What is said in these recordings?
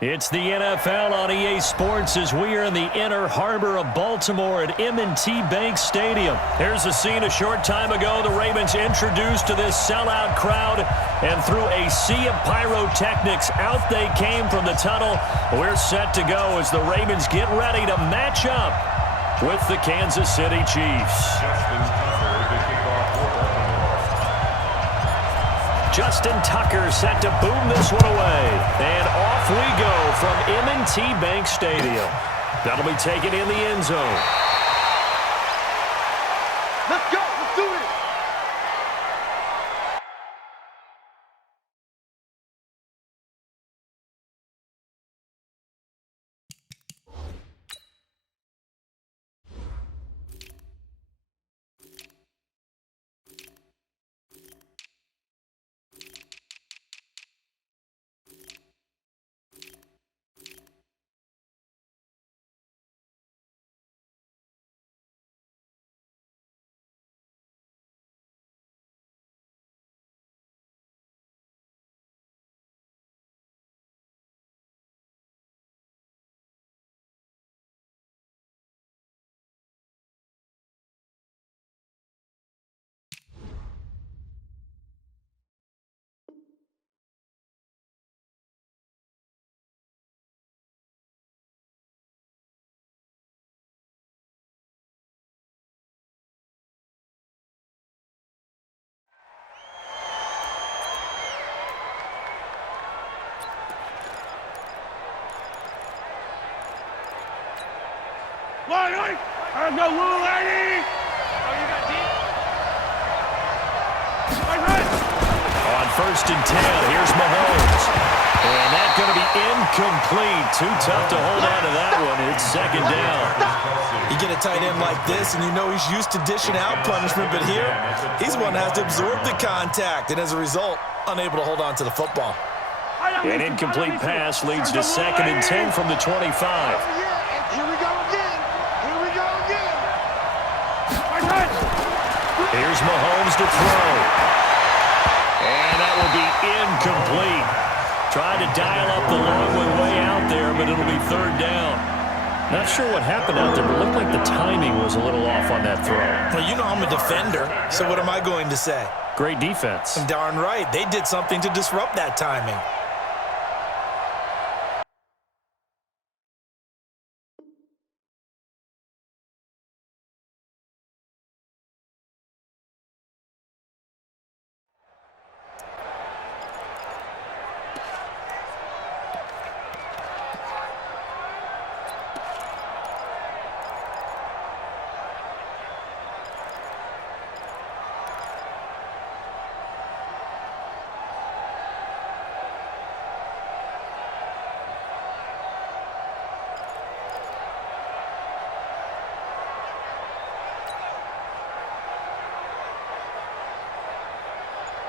It's the NFL on EA Sports as we are in the inner harbor of Baltimore at M&T Bank Stadium. Here's a scene a short time ago. The Ravens introduced to this sellout crowd, and through a sea of pyrotechnics, out they came from the tunnel. We're set to go as the Ravens get ready to match up with the Kansas City Chiefs. Justin Tucker set to boom this one away. And off we go from M&T Bank Stadium. That'll be taken in the end zone. Let's go. Let's do it. I go, little lady! Oh, you got deep? On 1st and 10, here's Mahomes. And that's going to be incomplete. Too tough to hold on to that one. It's 2nd down. You get a tight end like this, and you know he's used to dishing out punishment, but here, he's the one that has to absorb the contact, and as a result, unable to hold on to the football. An incomplete pass leads to 2nd and 10 from the 25. Here we go again. Here we go again. Here's Mahomes to throw. And that will be incomplete. Tried to dial up the long one way out there, but it'll be 3rd down. Not sure what happened out there, but it looked like the timing was a little off on that throw. Well, you know I'm a defender, so what am I going to say? Great defense. Darn right. They did something to disrupt that timing.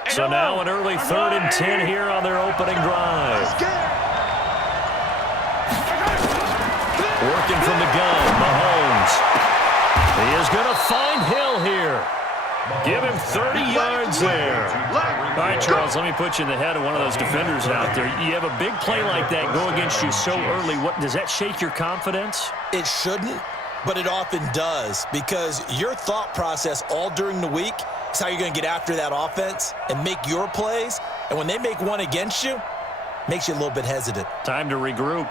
So now an early 3rd and 10 here on their opening drive. Working from the gun, Mahomes. He is going to find Hill here. Give him 30 yards there. All right, Charles, let me put you in the head of one of those defenders out there. You have a big play like that go against you so early. What does that shake your confidence? It shouldn't, but it often does, because your thought process all during the week is how you're going to get after that offense and make your plays. And when they make one against you, makes you a little bit hesitant. Time to regroup.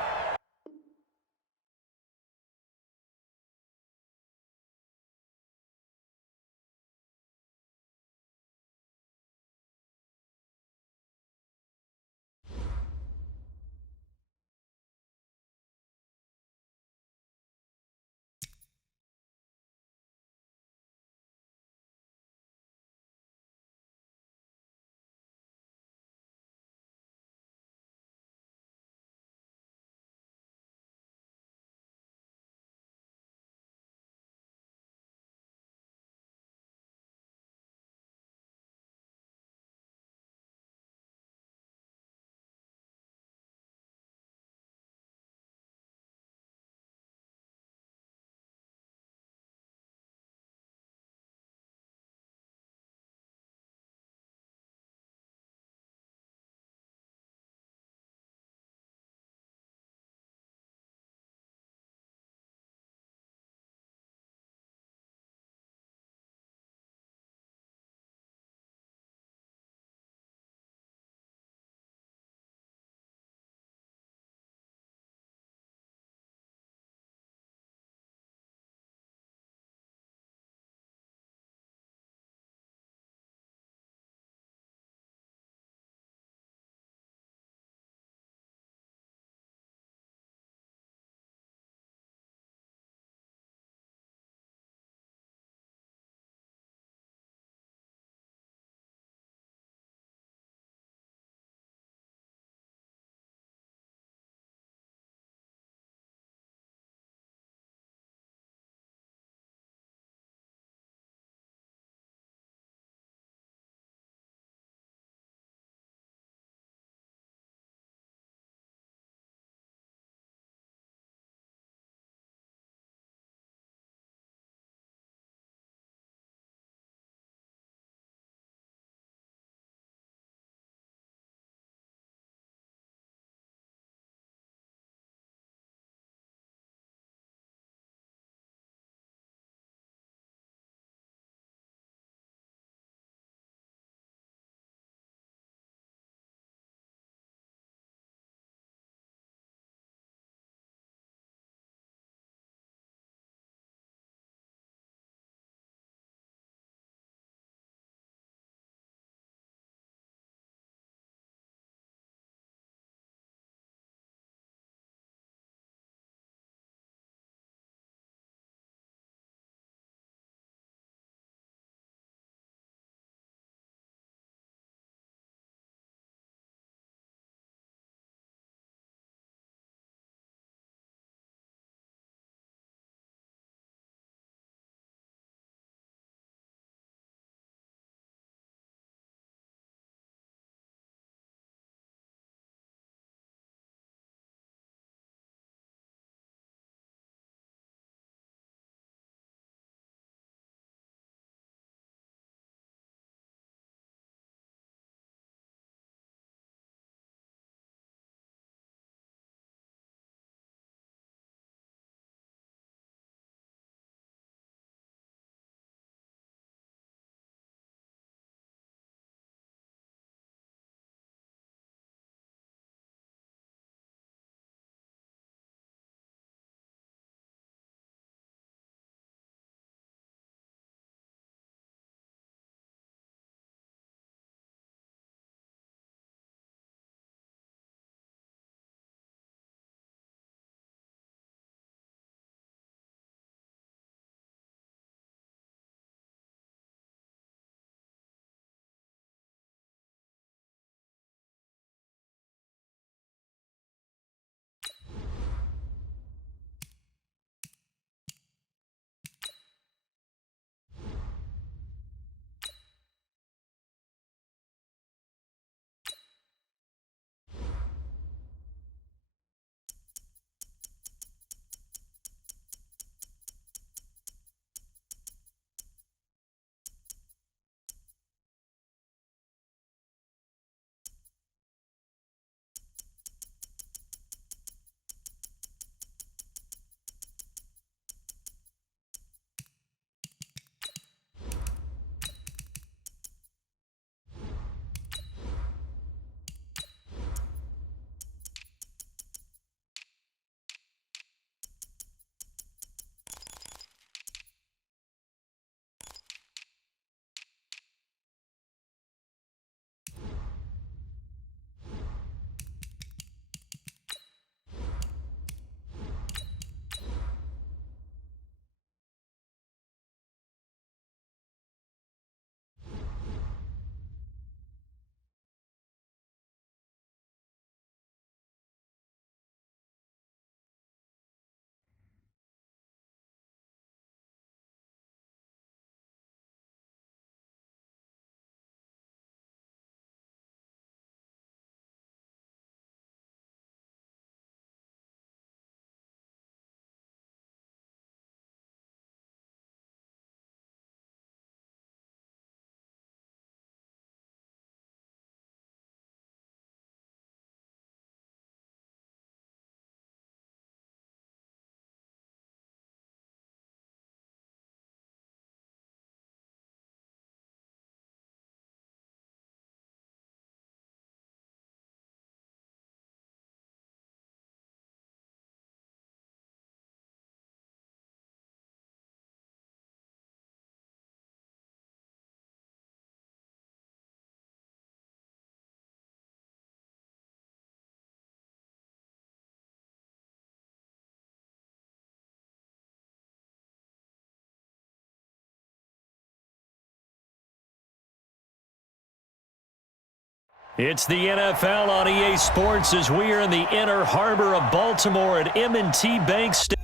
It's the NFL on EA Sports as we are in the inner harbor of Baltimore at M&T Bank Stadium.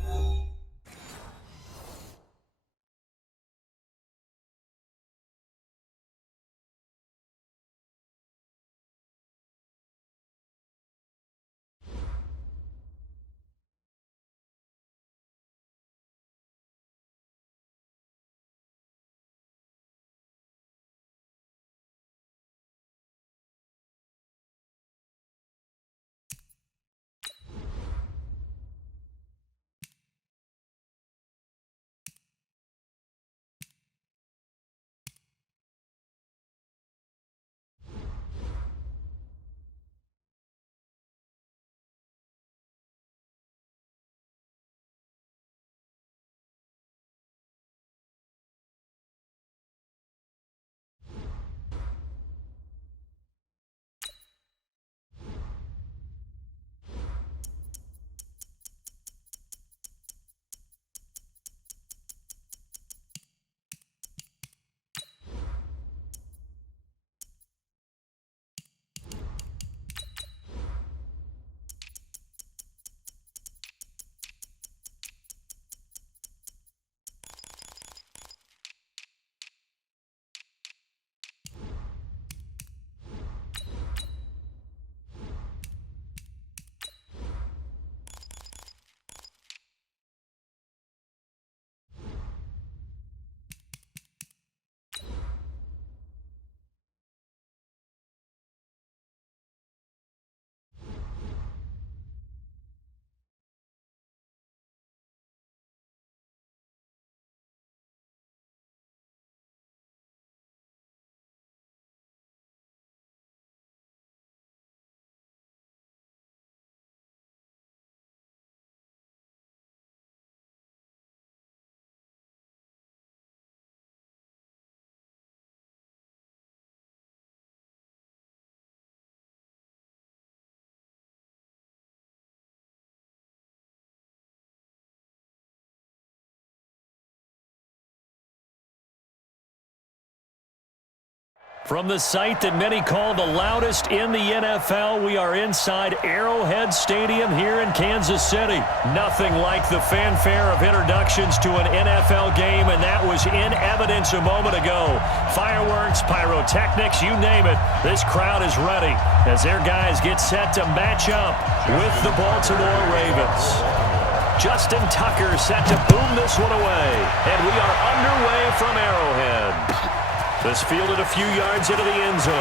From the site that many call the loudest in the NFL, we are inside Arrowhead Stadium here in Kansas City. Nothing like the fanfare of introductions to an NFL game, and that was in evidence a moment ago. Fireworks, pyrotechnics, you name it. This crowd is ready as their guys get set to match up with the Baltimore Ravens. Justin Tucker set to boom this one away, and we are underway from Arrowhead. This fielded a few yards into the end zone.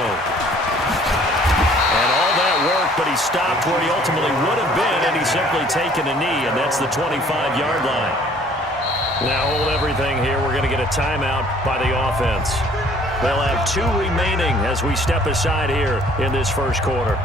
And all that work, but he stopped where he ultimately would have been, and he's simply taken a knee, and that's the 25-yard line. Now hold everything here. We're going to get a timeout by the offense. They'll have 2 remaining as we step aside here in this first quarter.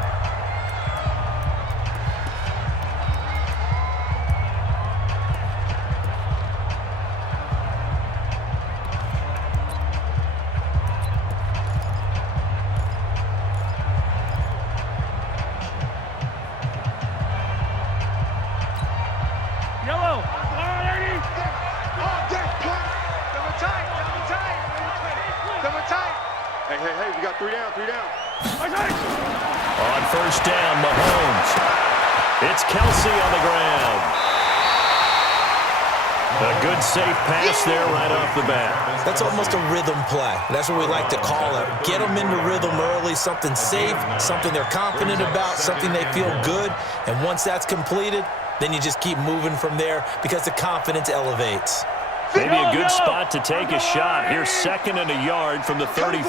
Safe pass there right off the bat. That's almost a rhythm play. That's what we like to call it. Get them into rhythm early, something safe, something they're confident about, something they feel good. And once that's completed, then you just keep moving from there because the confidence elevates. Maybe a good spot to take a shot. Here's 2nd and a yard from the 34.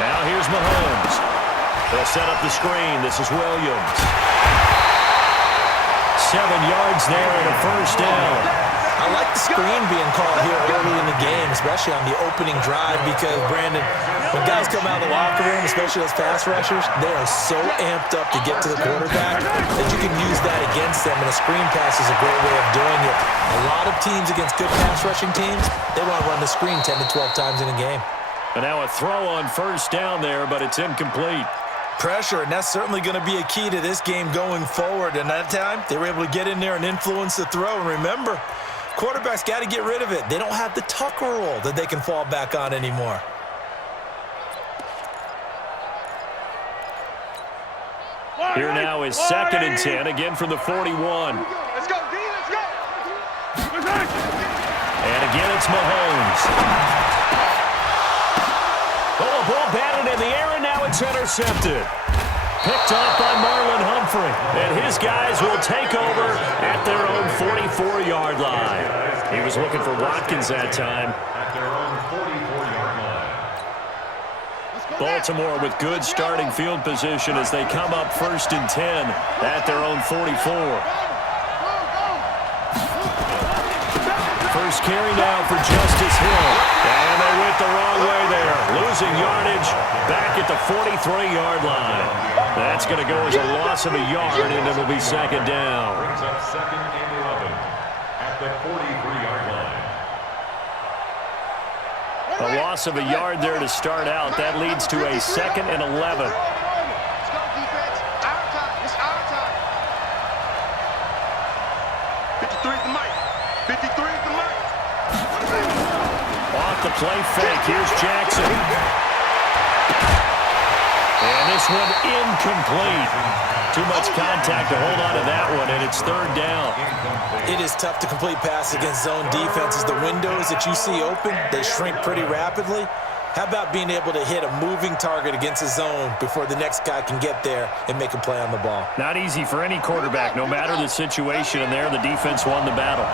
Now here's Mahomes. They'll set up the screen. This is Williams. 7 yards there and a first down. I like the screen being called here early in the game, especially on the opening drive, because, Brandon, when guys come out of the locker room, especially those pass rushers, they are so amped up to get to the quarterback that you can use that against them, and a screen pass is a great way of doing it. A lot of teams against good pass rushing teams, they want to run the screen 10 to 12 times in a game. And now a throw on first down there, but it's incomplete. Pressure, and that's certainly going to be a key to this game going forward. And that time, they were able to get in there and influence the throw. And remember, Quarterbacks got to get rid of it. They don't have the tuck rule that they can fall back on anymore. Here now is 2nd and 10, again from the 41. Let's go, D, let's go. And again, it's Mahomes. Oh, a ball batted in the air, and now it's intercepted. Picked off by Marlon Humphrey. And his guys will take over at their own 44-yard line. He was looking for Watkins that time. At their own 44-yard line. Baltimore with good starting field position as they come up 1st and 10 at their own 44. First carry now for Justice Hill. And they went the wrong way there. Losing yardage back at the 43-yard line. That's going to go as a loss of a yard, and it'll be 2nd down. Brings up 2nd and 11 at the 43-yard line. A loss of a yard there to start out. That leads to a 2nd and 11. Let's go, defense. Our time. It's our time. 53 is the mic. 53 is the mic. Off the play fake. Here's Jackson. And this one incomplete. Too much contact to hold on to that one, and it's 3rd down. It is tough to complete pass against zone defenses. The windows that you see open, they shrink pretty rapidly. How about being able to hit a moving target against a zone before the next guy can get there and make a play on the ball? Not easy for any quarterback, no matter the situation, and there the defense won the battle.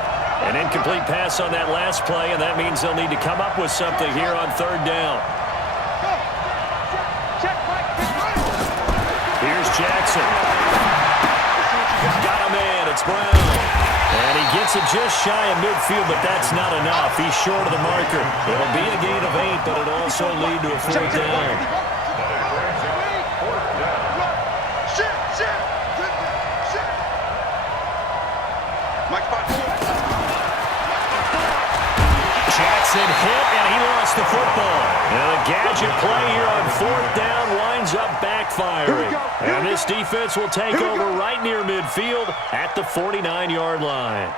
An incomplete pass on that last play, and that means they'll need to come up with something here on 3rd down. Here's Jackson. Got him in. It's Brown. And he gets it just shy of midfield, but that's not enough. He's short of the marker. It'll be a gain of 8, but it'll also lead to a 4th down. Jackson hit, and he lost the football. And a gadget play here on 4th down winds up backfiring. And this defense will take over right near midfield at the 49-yard line.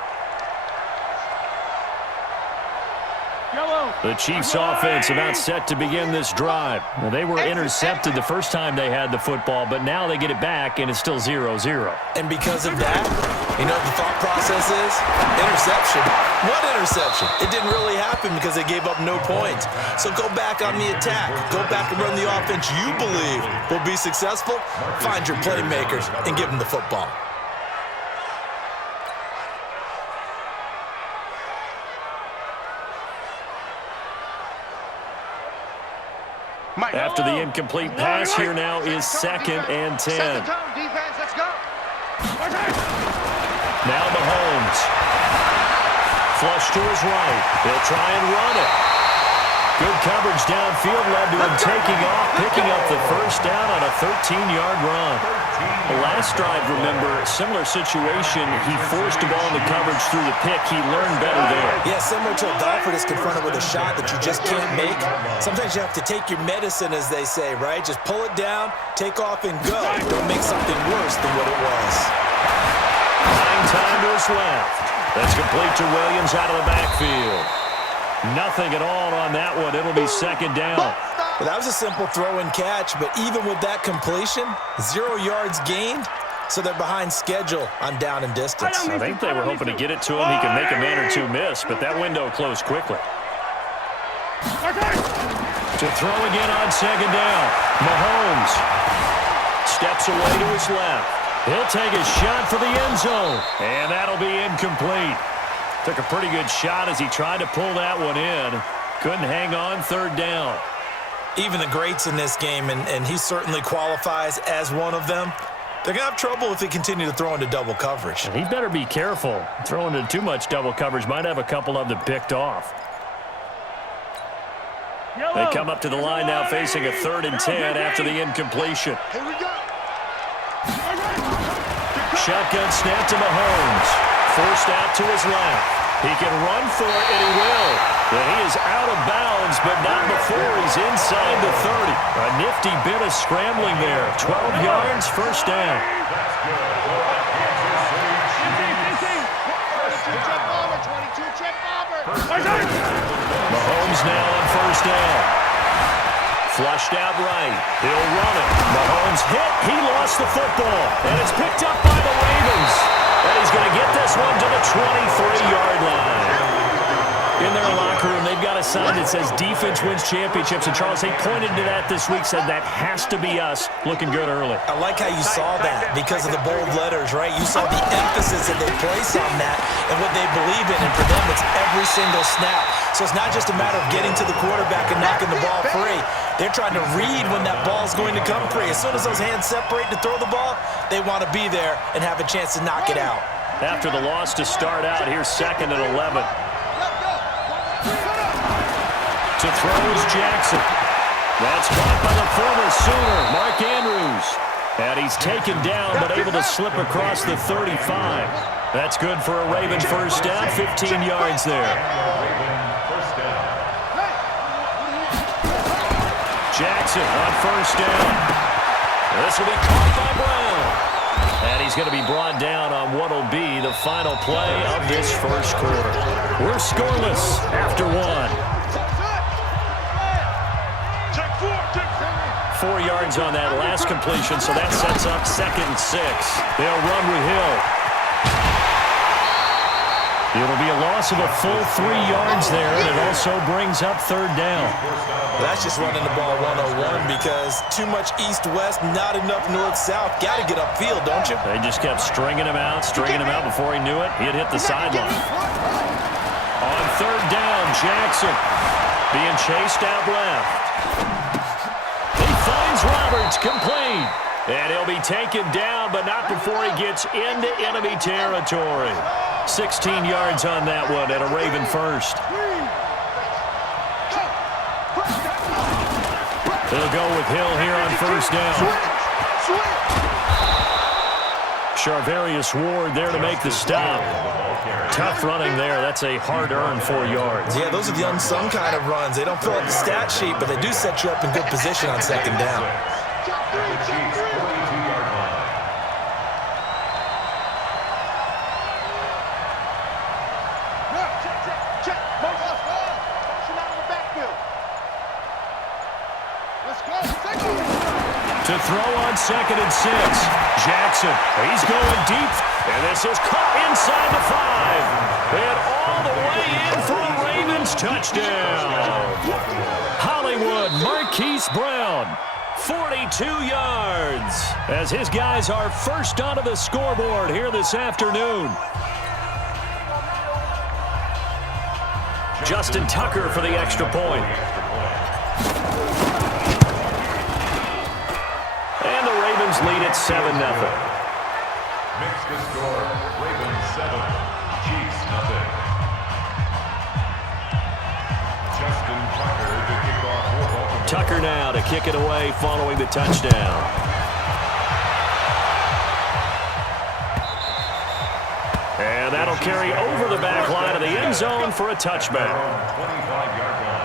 The Chiefs offense about set to begin this drive. Now, they were intercepted the first time they had the football, but now they get it back, and it's still 0-0. And because of that, you know what the thought process is? Interception. What interception? It didn't really happen because they gave up no points. So go back on the attack. Go back and run the offense you believe will be successful. Find your playmakers and give them the football. After the incomplete pass, here now is 2nd and 10. Set the tone, defense. Let's go. Now Mahomes. Flush to his right. He'll try and run it. Good coverage downfield led to him taking off, picking up the 1st down on a 13-yard run. The last drive, remember, similar situation. He forced the ball in the coverage through the pick. He learned better there. Yeah, similar to a golfer that's confronted with a shot that you just can't make. Sometimes you have to take your medicine, as they say, right? Just pull it down, take off, and go. Don't make something worse than what it was. Buying time to his left. That's complete to Williams out of the backfield. Nothing at all on that one. It'll be 2nd down. Well, that was a simple throw and catch, but even with that completion, 0 yards gained, so they're behind schedule on down and distance. I think they were hoping to get it to him. He could make a man or two miss, but that window closed quickly. To throw again on 2nd down. Mahomes steps away to his left. He'll take a shot for the end zone, and that'll be incomplete. Took a pretty good shot as he tried to pull that one in. Couldn't hang on 3rd down. Even the greats in this game, and he certainly qualifies as one of them, they're going to have trouble if they continue to throw into double coverage. And he better be careful. Throwing into too much double coverage might have a couple of them picked off. They come up to the line now facing a 3rd and 10 after the incompletion. Here we go. Shotgun snap to Mahomes. Forced out to his left. He can run for it, and he will. And he is out of bounds, but not before he's inside the 30. A nifty bit of scrambling there. 12 yards, 1st down. Mahomes now on first down. Flushed out right. He'll run it. Mahomes hit. He lost the football. And it's picked up by the Ravens. And he's going to get this one to the 23-yard line. In their locker room, they've got a sign that says defense wins championships. And Charles, they pointed to that this week, said that has to be us. Looking good early. I like how you saw that because of the bold letters, right? You saw the emphasis that they place on that and what they believe in. And for them, it's every single snap. So it's not just a matter of getting to the quarterback and knocking the ball free. They're trying to read when that ball is going to come free. As soon as those hands separate to throw the ball, they want to be there and have a chance to knock it out. After the loss to start out, here's 2nd and 11. To throws Jackson. That's caught by the former Sooner, Mark Andrews. And he's taken down, but able to slip across the 35. That's good for a Raven first down, 15 yards there. Jackson on first down. This will be caught by Brown. And he's going to be brought down on what will be the final play of this first quarter. We're scoreless after one. 4 yards on that last completion, so that sets up 2nd and 6. They'll run with Hill. It'll be a loss of a full 3 yards there, and it also brings up 3rd down. That's just running the ball 101 because too much east-west, not enough north-south. Got to get upfield, don't you? They just kept stringing him out before he knew it. He'd hit the sideline. On 3rd down, Jackson being chased out left. Finds Roberts, complete. And he'll be taken down, but not before he gets into enemy territory. 16 yards on that one and a Raven first. They'll go with Hill here on first down. Charvarius Ward there to make the stop. Tough running there. That's a hard-earned 4 yards. Yeah, those are the unsung kind of runs. They don't fill up the stat sheet, but they do set you up in good position on 2nd down. To throw on 2nd and 6. Jackson, he's going deep, and this is caught inside the 5. And all the way in for a Ravens touchdown. Hollywood Marquise Brown, 42 yards, as his guys are first onto the scoreboard here this afternoon. Justin Tucker for the extra point. And the Ravens lead at 7-0. Makes the score, Ravens 7, Chiefs 0. Justin Tucker to kick off for Baltimore. Tucker now to kick it away following the touchdown. And that'll carry over the back line of the end zone for a touchback. 25-yard line.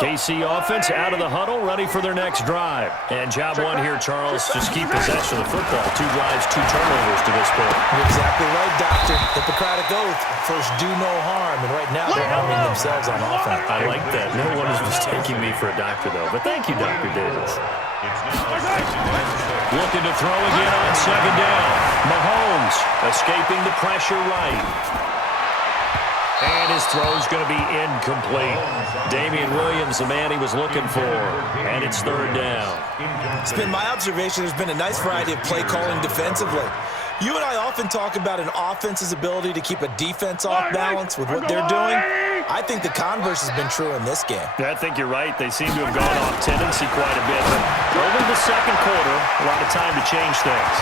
KC offense out of the huddle, ready for their next drive. And job one here, Charles, just keep possession of the football. 2 drives, 2 turnovers to this point. You're exactly right, Doctor. Hippocratic oath. First, do no harm. And right now, they're harming themselves on offense. I like that. No one is mistaking me for a doctor, though. But thank you, Dr. Davis. Looking to throw again on 2nd down. Mahomes escaping the pressure right. And his throw's going to be incomplete. Damian Williams, the man he was looking for. And it's 3rd down. It's been my observation there's been a nice variety of play calling defensively. You and I often talk about an offense's ability to keep a defense off balance with what they're doing. I think the converse has been true in this game. I think you're right. They seem to have gone off tendency quite a bit. But over the 2nd quarter, a lot of time to change things.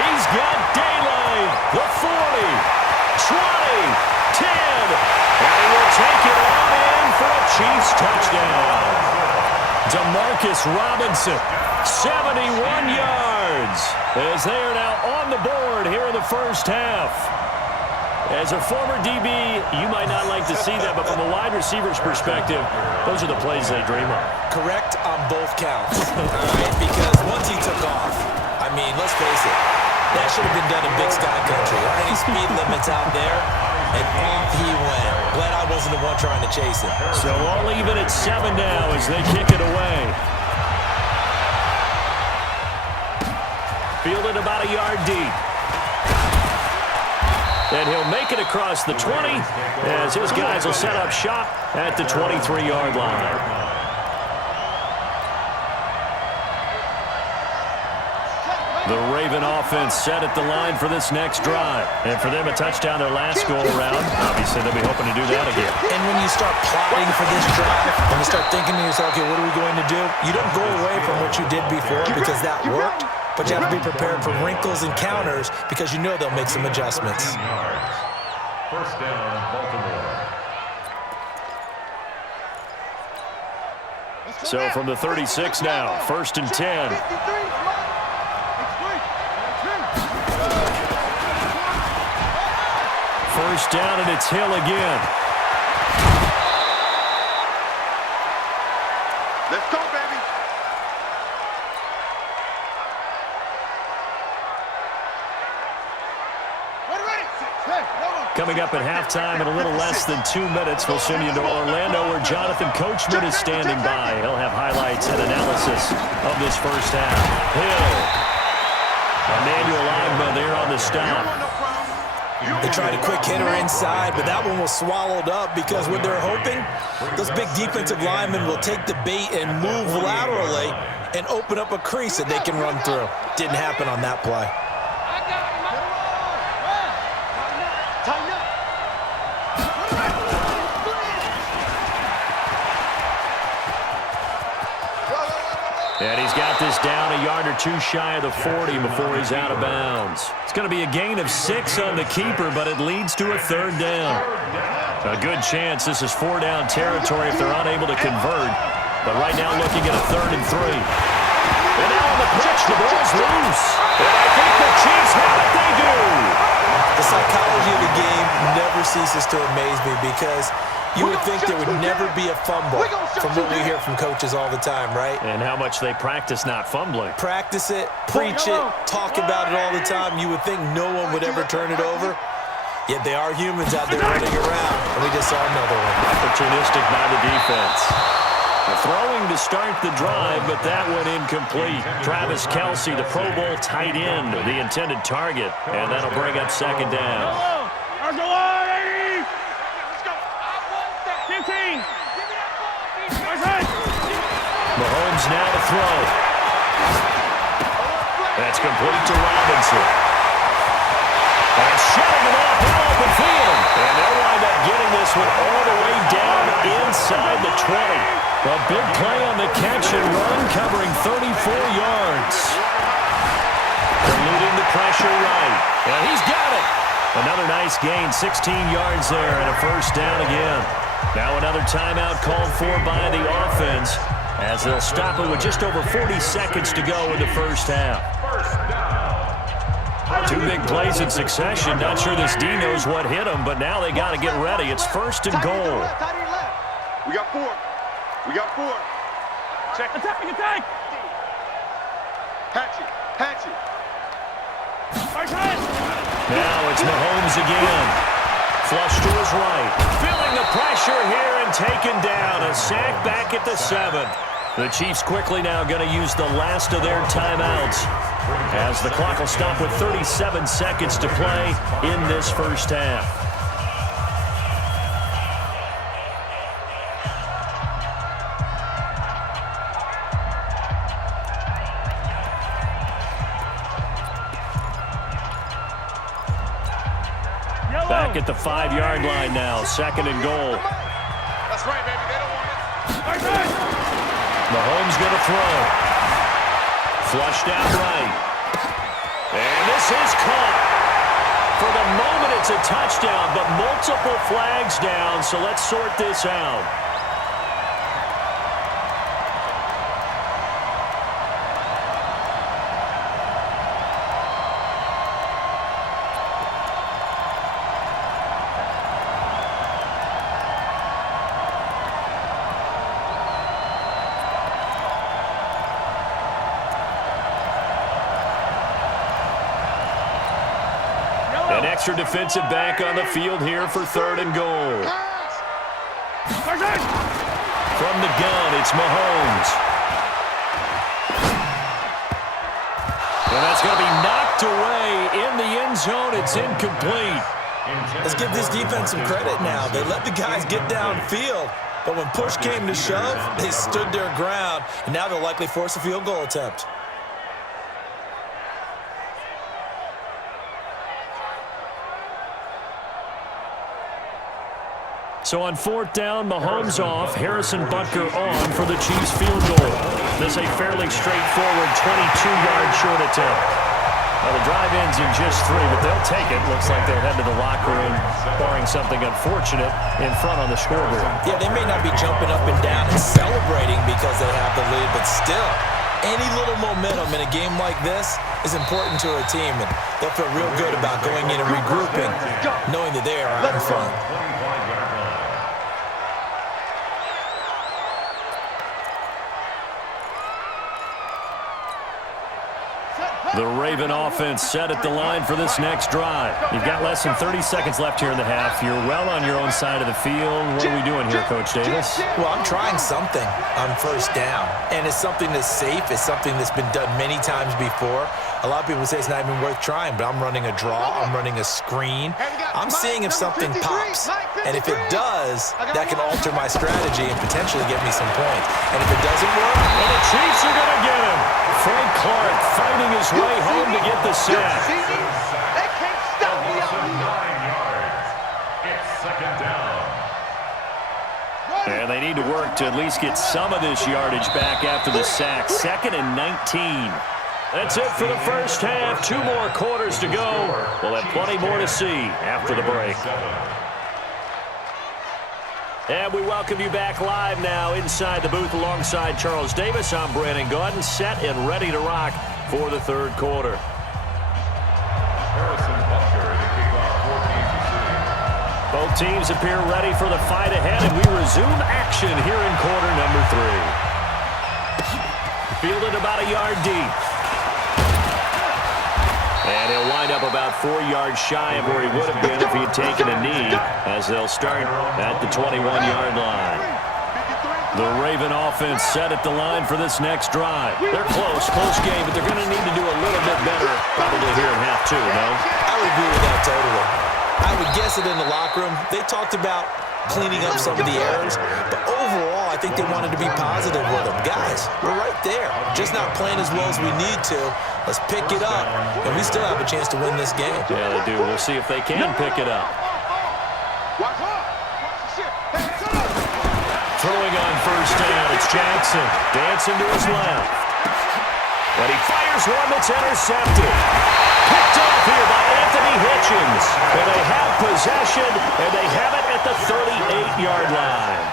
He's got daylight. The 40, 20, 10, and he will take it on in for a Chiefs touchdown. Demarcus Robinson, 71 yards, as they are now on the board here in the first half. As a former DB, you might not like to see that, but from a wide receiver's perspective, those are the plays they dream of. Correct on both counts, all right? Because once he took off, I mean, let's face it, That should have been done in Big Sky Country. Aren't any speed limits out there? And off he went. Glad I wasn't the one trying to chase him. So all even at 7 now as they kick it away. Fielded about a yard deep. And he'll make it across the 20 as his guys will set up shop at the 23-yard line. The Raven offense set at the line for this next drive. And for them, a touchdown their last go-around. Obviously, they'll be hoping to do that again. And when you start plotting for this drive, when you start thinking to yourself, okay, what are we going to do? You don't go away from what you did before because that worked, but you have to be prepared for wrinkles and counters because you know they'll make some adjustments. First down, Baltimore. So from the 36 now, 1st and 10. First down, and it's Hill again. Let's go, baby. Coming up at halftime in a little less than 2 minutes, we'll send you to Orlando where Jonathan Coachman is standing by. He'll have highlights and analysis of this first half. Hill. Emmanuel Agba there on the stop. They tried a quick hitter inside, but that one was swallowed up because what they're hoping, those big defensive linemen will take the bait and move laterally and open up a crease that they can run through. Didn't happen on that play. And he's got this down a yard or two shy of the 40 before he's out of bounds. It's going to be a gain of 6 on the keeper, but it leads to a 3rd down. A good chance this is 4-down territory if they're unable to convert. But right now looking at a 3rd and 3. And now on the pitch, the ball's loose. And I think the Chiefs have it. They do. The psychology of the game never ceases to amaze me because you would think there would never be a fumble from what we hear from coaches all the time, right? And how much they practice not fumbling. Practice it, preach it, talk about it all the time. You would think no one would ever turn it over. Yet they are humans out there running around, and we just saw another one. Opportunistic by the defense. Throwing to start the drive, but that one incomplete. Travis Kelce, the Pro Bowl tight end, the intended target, and that'll bring up 2nd down. Mahomes now to throw. That's complete to Robinson. And shutting him off in open field. And they'll wind up getting this one all the way down inside the 20. A big play on the catch and run, covering 34 yards. Eluding the pressure right. And he's got it. Another nice gain, 16 yards there, and a 1st down again. Now another timeout called for by the offense as they'll stop it with just over 40 seconds to go in the first half. 2 big plays in succession. Not sure this D knows what hit him, but now they got to get ready. It's 1st and goal. We got 4. We got 4. Check. Attack. Hatchet. Now it's Mahomes again. Flush to his right. Feeling the pressure here and taken down. A sack back at the 7. The Chiefs quickly now going to use the last of their timeouts as the clock will stop with 37 seconds to play in this first half. Back at the 5-yard line now, 2nd and goal. That's right, baby. They don't want it. Mahomes going to throw. Flushed out right. And this is caught. For the moment, it's a touchdown, but multiple flags down, so let's sort this out. extra defensive back on the field here for 3rd and goal. From the gun, it's Mahomes. And that's going to be knocked away in the end zone. It's incomplete. Let's give this defense some credit now. They let the guys get downfield, but when push came to shove, they stood their ground, and now they'll likely force a field goal attempt. So on 4th down, Mahomes off, Harrison Butker on for the Chiefs field goal. This a fairly straightforward 22-yard short attempt. Well, the drive ends in just 3, but they'll take it. Looks like they'll head to the locker room, barring something unfortunate in front on the scoreboard. Yeah, they may not be jumping up and down and celebrating because they have the lead, but still, any little momentum in a game like this is important to a team, and they'll feel real good about going in and regrouping, knowing that they are out in front. The Raven offense set at the line for this next drive. You've got less than 30 seconds left here in the half. You're well on your own side of the field. What are we doing here, Coach Davis? Well, I'm trying something on 1st down, and it's something that's safe. It's something that's been done many times before. A lot of people say it's not even worth trying, but I'm running a draw. I'm running a screen. I'm seeing if something pops, and if it does, that can alter my strategy and potentially get me some points. And if it doesn't work, well, the Chiefs are going to get him. Frank Clark fighting his way home to get the sack. They can't stop me out here. 9 yards. It's 2nd down. And they need to work to at least get some of this yardage back after the sack. 2nd and 19. That's it for the first half. 2 more quarters to go. We'll have plenty more to see after the break. And we welcome you back live now inside the booth alongside Charles Davis. I'm Brandon Gaudin, set and ready to rock for the 3rd quarter. Harrison Butker to kick off for Kansas City. Both teams appear ready for the fight ahead, and we resume action here in quarter number 3. Fielded about a yard deep. And he'll wind up about 4 yards shy of where he would have been if he had taken a knee, as they'll start at the 21-yard line. The Raven offense set at the line for this next drive. They're close game, but they're going to need to do a little bit better probably here in half 2, no? I would agree with that totally. I would guess it in the locker room. They talked about cleaning up some of the errors, but overall, I think they wanted to be positive with them. Guys, we're right there. Just not playing as well as we need to. Let's pick it up, and we still have a chance to win this game. Yeah, they do. We'll see if they can pick it up. Throwing on 1st down, it's Jackson. Dancing to his left. But he fires one that's intercepted. Picked off here by Anthony Hitchens. And they have possession, and they have it at the 38-yard line.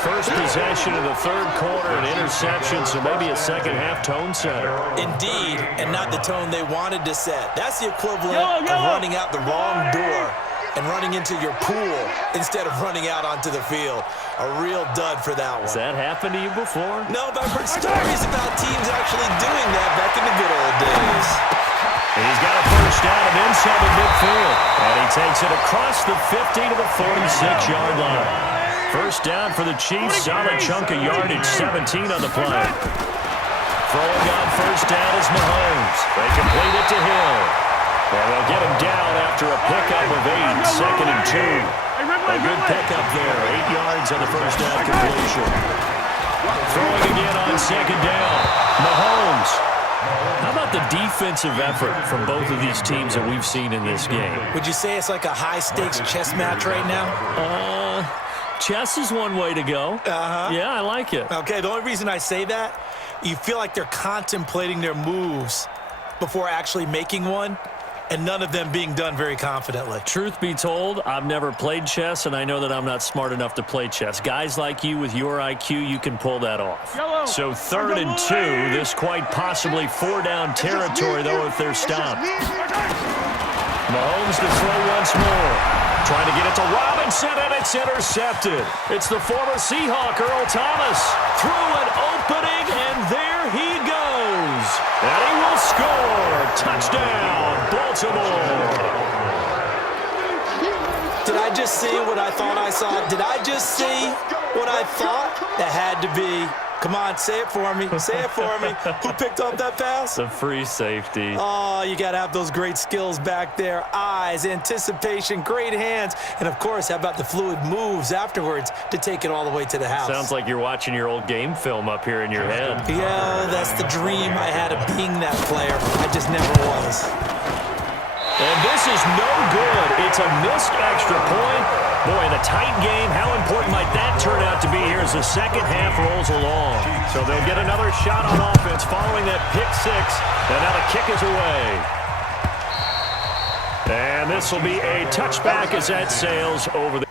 First possession of the 3rd quarter, an interception, so maybe a second-half tone setter. Indeed, and not the tone they wanted to set. That's the equivalent of running out the wrong door and running into your pool instead of running out onto the field. A real dud for that one. Has that happened to you before? No, but I've heard stories about teams actually doing that back in the good old days. And he's got a first down and inside the midfield. And he takes it across the 50 to the 46-yard line. First down for the Chiefs. Solid chunk of yardage, 17 on the play. Throwing on 1st down is Mahomes. They complete it to Hill. And they'll get him down after a pickup of 8, 2nd and 2. A good pickup there, 8 yards on the first down completion. Throwing again on 2nd down. Mahomes. How about the defensive effort from both of these teams that we've seen in this game? Would you say it's like a high-stakes chess match right now? Chess is one way to go. Yeah, I like it. Okay, the only reason I say that, you feel like they're contemplating their moves before actually making one, and none of them being done very confidently. Truth be told, I've never played chess, and I know that I'm not smart enough to play chess. Guys like you with your IQ, you can pull that off. So 3rd and 2, this quite possibly 4-down territory, though, if they're stopped. Mahomes to throw once more. Trying to get it to Robinson, and it's intercepted. It's the former Seahawk, Earl Thomas. Through an opening, and there he goes. And he will score. Touchdown, Baltimore. Did I just see what I thought I saw? Did I just see what I thought? That had to be. Come on, say it for me. Say it for me. Who picked up that pass? The free safety. Oh, you got to have those great skills back there. Eyes, anticipation, great hands. And, of course, how about the fluid moves afterwards to take it all the way to the house? Sounds like you're watching your old game film up here in your head. Yeah, that's the dream I had of being that player. I just never was. And this is no good. It's a missed extra point. Boy, the tight game, how important might that turn out to be here as the second half rolls along? So they'll get another shot on offense following that pick six. And now the kick is away. And this will be a touchback as that sails over the...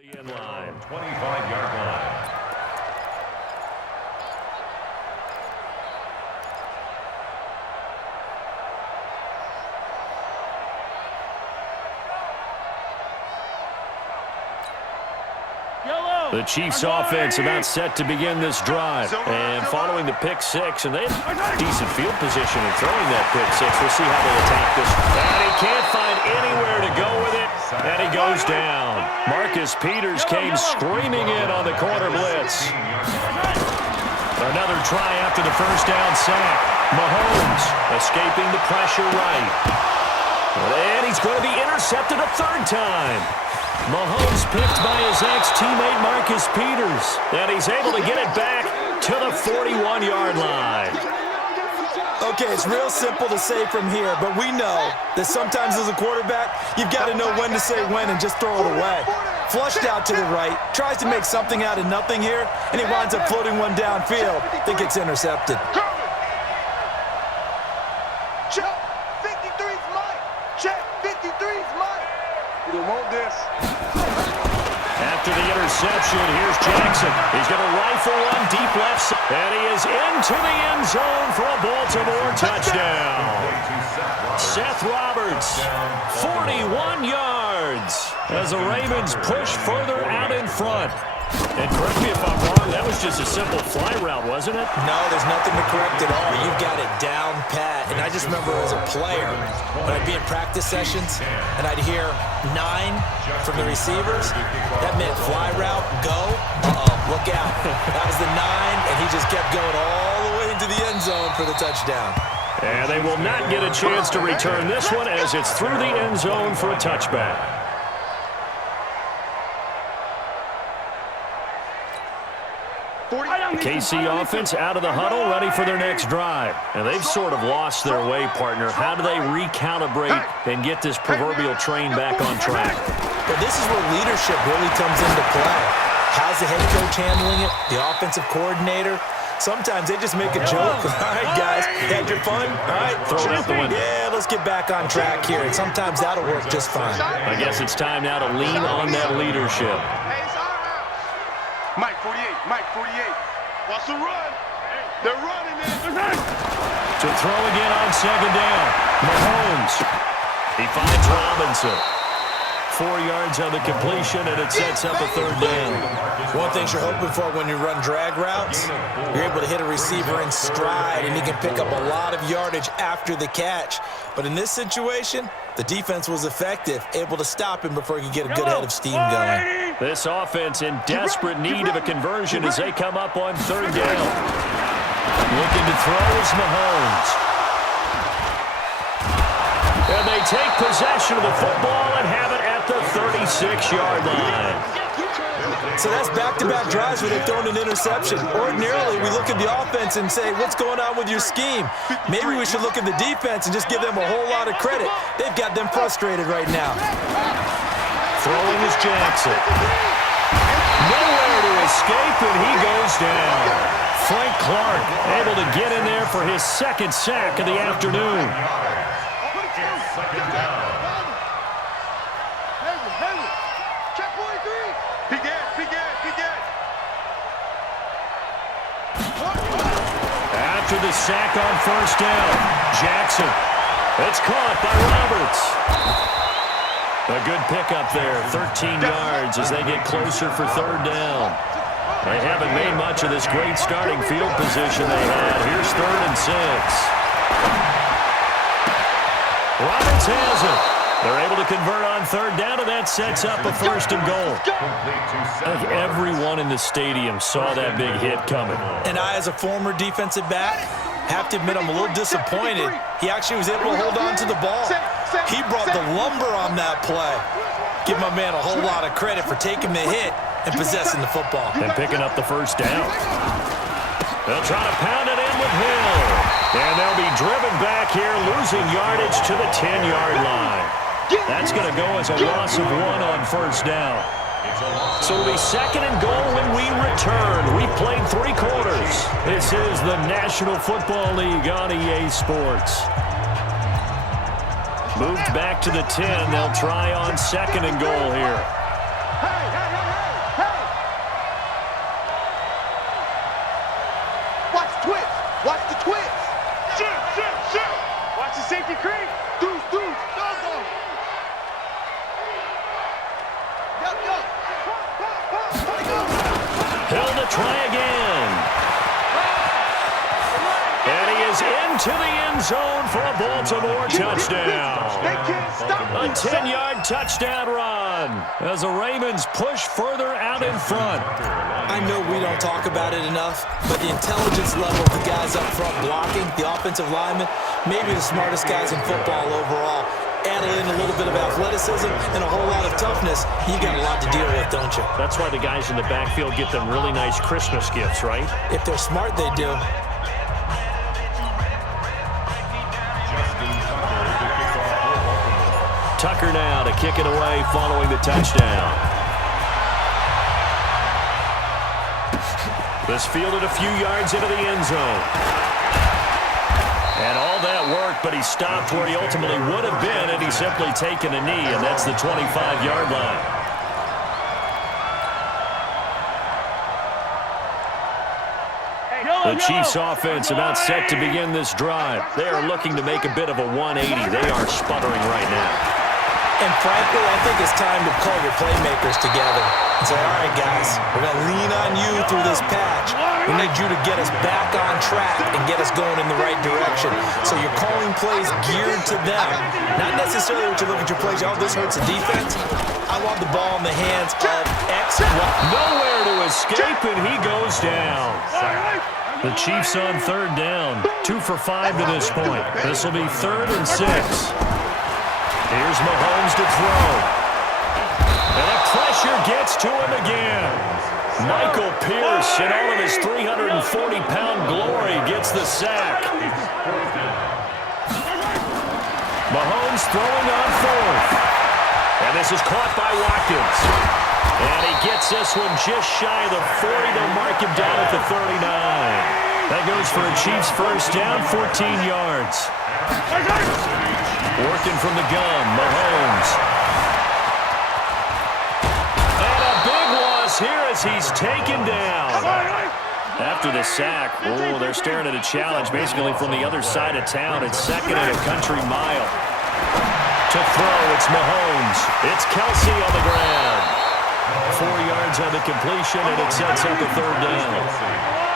In line. 25-yard line. The Chiefs offense about set to begin this drive. And following the pick six, and they have decent field position in throwing that pick six. We'll see how they attack this. And he can't find anywhere to go with it. And he goes down. Marcus Peters came screaming in on the corner blitz. Another try after the first down sack. Mahomes escaping the pressure right. And he's going to be intercepted a third time. Mahomes picked by his ex-teammate Marcus Peters. And he's able to get it back to the 41-yard line. Okay, it's real simple to say from here, but we know that sometimes as a quarterback, you've got to know when to say when and just throw it away. Flushed out to the right, tries to make something out of nothing here, and he winds up floating one downfield. I think it's intercepted. Check, 53's mine. Check, 53's mine. You don't want this. After the interception, here's Jackson. He's going to rifle one deep left side. And he is into the end zone for a Baltimore touchdown. Seth Roberts, 41 yards as the Ravens push further out in front. And correct me if I'm wrong, that was just a simple fly route, wasn't it? No, there's nothing to correct at all. You've got it down pat. And I just remember as a player, when I'd be in practice sessions and I'd hear 9 from the receivers, that meant fly route, go. Look out. That was the 9, and he just kept going all the way into the end zone for the touchdown. And they will not get a chance to return this one as it's through the end zone for a touchback. KC offense out of the huddle, ready for their next drive. And they've sort of lost their way, partner. How do they recalibrate and get this proverbial train back on track? Well, this is where leadership really comes into play. How's the head coach handling it? The offensive coordinator? Sometimes they just make a joke. All right, guys, had your fun? All right, throw it out the window. Yeah, let's get back on track here. And sometimes that'll work just fine. I guess it's time now to lean on that leadership. Mike 48, Mike 48. Watch the run. They're running it. To throw again on second down. Mahomes. He finds Robinson. 4 yards on the completion, and it sets up a third down. One thing you're hoping for when you run drag routes, you're able to hit a receiver in stride, and he can pick up a lot of yardage after the catch. But in this situation, the defense was effective, able to stop him before he could get a good head of steam going. This offense in desperate need of a conversion as they come up on third down. Looking to throw is Mahomes. And they take possession of the football and have it at the 36-yard line. So that's back-to-back drives where they've thrown an interception. Ordinarily, we look at the offense and say, what's going on with your scheme? Maybe we should look at the defense and just give them a whole lot of credit. They've got them frustrated right now. Throwing is Jackson. Nowhere to escape, and he goes down. Frank Clark able to get in there for his second sack of the afternoon. After the sack on first down, Jackson. It's caught by Roberts. A good pickup there, 13 yards as they get closer for third down. They haven't made much of this great starting field position they had. Here's 3rd and 6. Roberts has it. They're able to convert on third down, and that sets up a 1st and goal. I think everyone in the stadium saw that big hit coming. And I, as a former defensive back, have to admit I'm a little disappointed. He actually was able to hold on to the ball. He brought the lumber on that play. Give my man a whole lot of credit for taking the hit and possessing the football. And picking up the first down. They'll try to pound it in with Hill. And they'll be driven back here, losing yardage to the 10-yard line. That's going to go as a loss of 1 on first down. So it'll be 2nd and goal when we return. We've played 3 quarters. This is the National Football League on EA Sports. Moved back to the 10. They'll try on 2nd and goal here. Watch the twist. Watch the twist. Shoot. Watch the safety creep. Deuce. Go. Hill to try again. And he is into the end zone for a Baltimore touchdown. A 10-yard touchdown run as the Ravens push further out in front. I know we don't talk about it enough, but the intelligence level of the guys up front blocking, the offensive linemen, maybe the smartest guys in football overall. Add in a little bit of athleticism and a whole lot of toughness, you got a lot to deal with, don't you? That's why the guys in the backfield get them really nice Christmas gifts, right? If they're smart, they do. Tucker now to kick it away following the touchdown. This fielded a few yards into the end zone. And all that work, but he stopped where he ultimately would have been, and he's simply taken a knee, and that's the 25-yard line. The Chiefs offense about set to begin this drive. They are looking to make a bit of a 180. They are sputtering right now. And frankly, I think it's time to call your playmakers together and say, all right, guys, we're going to lean on you through this patch. We need you to get us back on track and get us going in the right direction. So you're calling plays geared to them. Not necessarily what you look at your plays, oh, this hurts the defense. I want the ball in the hands of X. Nowhere to escape, and he goes down. The Chiefs on third down. 2 for 5 to this point. This will be 3rd and 6. Here's Mahomes to throw. And the pressure gets to him again. Michael Pierce, in all of his 340-pound glory, gets the sack. Mahomes throwing on 4th. And this is caught by Watkins. And he gets this one just shy of the 40. They'll mark him down at the 39. That goes for a Chiefs first down, 14 yards. Working from the gun, Mahomes. And a big loss here as he's taken down. After the sack, they're staring at a challenge basically from the other side of town. It's 2nd and a country mile. To throw, it's Mahomes. It's Kelsey on the ground. 4 yards on the completion, and it sets up a 3rd down.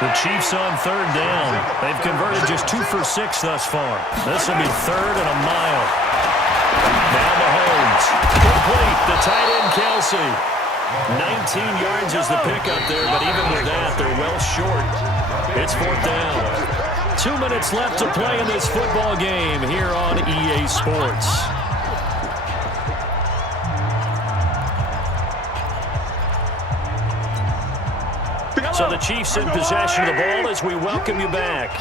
The Chiefs on 3rd down. They've converted just 2 for 6 thus far. This will be 3rd and a mile. Now Mahomes. Complete. The tight end, Kelsey. 19 yards is the pickup there, but even with that, they're well short. It's 4th down. 2 minutes left to play in this football game here on EA Sports. So the Chiefs in possession of the ball as we welcome you back.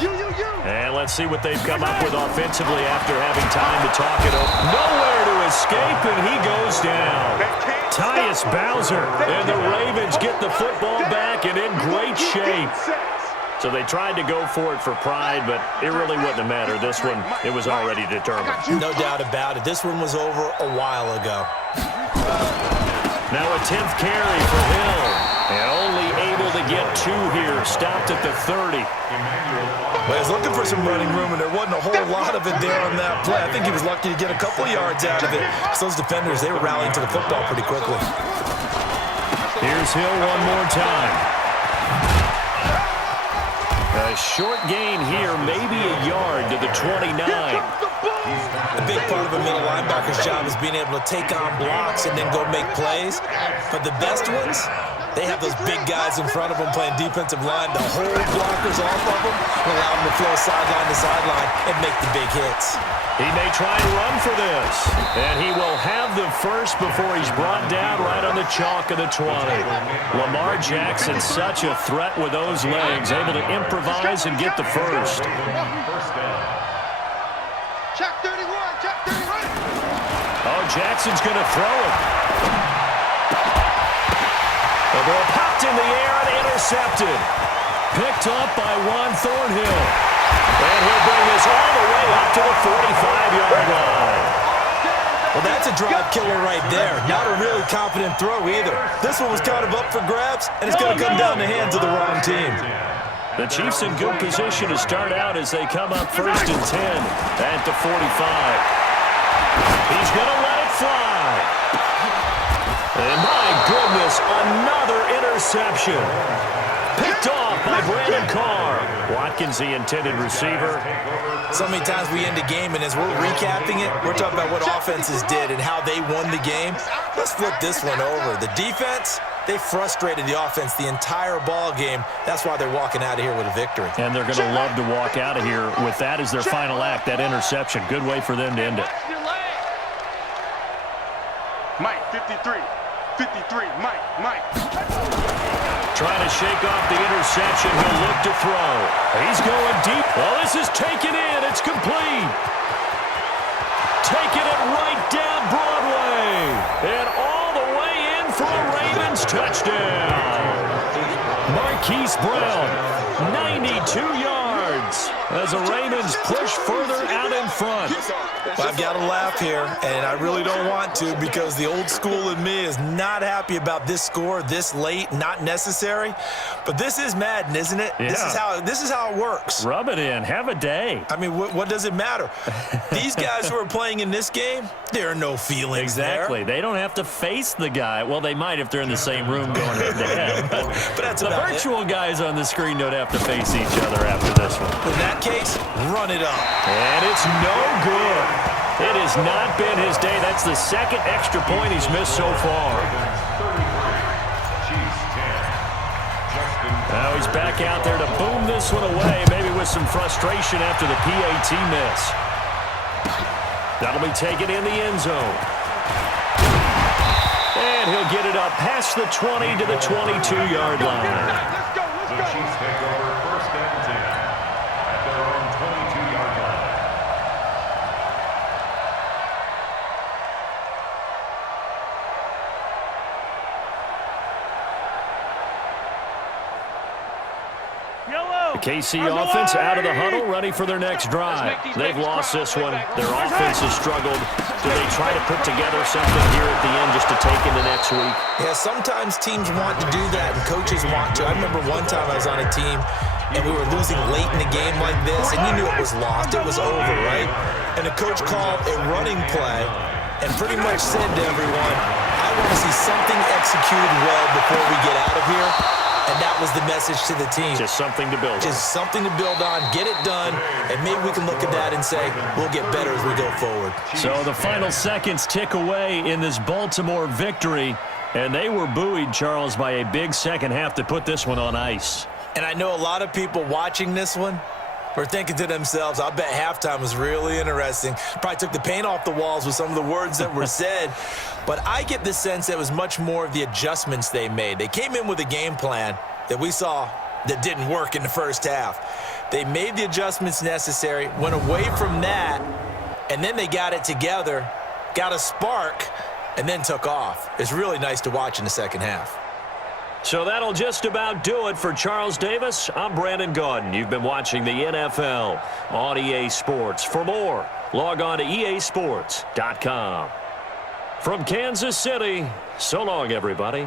And let's see what they've come up with offensively after having time to talk it over. Nowhere to escape, and he goes down. Tyus Bowser, and the Ravens get the football back and in great shape. So they tried to go for it for pride, but it really wouldn't have mattered. This one, it was already determined. No doubt about it. This one was over a while ago. Now a 10th carry for Hill. And only able to get 2 here. Stopped at the 30. Well, he was looking for some running room, and there wasn't a whole lot of it there on that play. I think he was lucky to get a couple yards out of it. So those defenders, they were rallying to the football pretty quickly. Here's Hill one more time. A short gain here, maybe a yard to the 29. A big part of a middle linebacker's job is being able to take on blocks and then go make plays. But the best ones, they have those big guys in front of them playing defensive line to hold blockers off of them and allow them to flow sideline to sideline and make the big hits. He may try and run for this. And he will have the first before he's brought down right on the chalk of the 20. Lamar Jackson, such a threat with those legs, able to improvise and get the first. Check 31, check 31. Oh, Jackson's going to throw it. The ball popped in the air and intercepted. Picked up by Juan Thornhill. And he'll bring this all the way up to the 45-yard line. Well, that's a drive killer right there. Not a really confident throw either. This one was kind of up for grabs, and it's going to come down the hands of the wrong team. The Chiefs in good position to start out as they come up 1st and 10 at the 45. He's going to let it fly. And my goodness, another interception. Picked off by Brandon Carr. Watkins, the intended receiver. So many times we end the game, and as we're recapping it, we're talking about what offenses did and how they won the game. Let's flip this one over. The defense, they frustrated the offense the entire ball game. That's why they're walking out of here with a victory. And they're going to love to walk out of here with that as their final act, that interception. Good way for them to end it. Mike, 53. 53, Mike. Trying to shake off the interception. He'll look to throw. He's going deep. Well, this is taken in. It's complete. Taking it right down Broadway. Marquise Brown, 92 yards, as the Ravens push further out in front. I've got to laugh here, and I really don't want to because the old school in me is not happy about this score this late, not necessary. But this is Madden, isn't it? Yeah. This is how it works. Rub it in. Have a day. I mean, what does it matter? These guys who are playing in this game, there are no feelings Exactly. there. They don't have to face the guy. Well, they might if they're in the same room going head-to-head. But that's the about virtual guys on the screen don't have to face each other after this one. In that case, run it up. And it's no good. It has not been his day. That's the second extra point he's missed so far. Now he's back out there to boom this one away, maybe with some frustration after the PAT miss. That'll be taken in the end zone. And he'll get it up past the 20 to the 22-yard line. Let's go. The Chiefs take over 1st and 10 at their own 22-yard line. The KC offense out of the huddle, ready for their next drive. They've lost this one. Their offense has struggled. Do they try to put together something here at the end just to take into next week? Yeah, sometimes teams want to do that and coaches want to. I remember one time I was on a team and we were losing late in the game like this, and you knew it was lost. It was over, right? And the coach called a running play and pretty much said to everyone, I want to see something executed well before we get out of here. And that was the message to the team. Just something to build on. Just something to build on, get it done, and maybe we can look at that and say, we'll get better as we go forward. So the final seconds tick away in this Baltimore victory, and they were buoyed, Charles, by a big second half to put this one on ice. And I know a lot of people watching this one were thinking to themselves, I bet halftime was really interesting. Probably took the paint off the walls with some of the words that were said. But I get the sense that it was much more of the adjustments they made. They came in with a game plan that we saw that didn't work in the first half. They made the adjustments necessary, went away from that, and then they got it together, got a spark, and then took off. It's really nice to watch in the second half. So that'll just about do it for Charles Davis. I'm Brandon Gaudin. You've been watching the NFL on EA Sports. For more, log on to easports.com. From Kansas City, so long, everybody.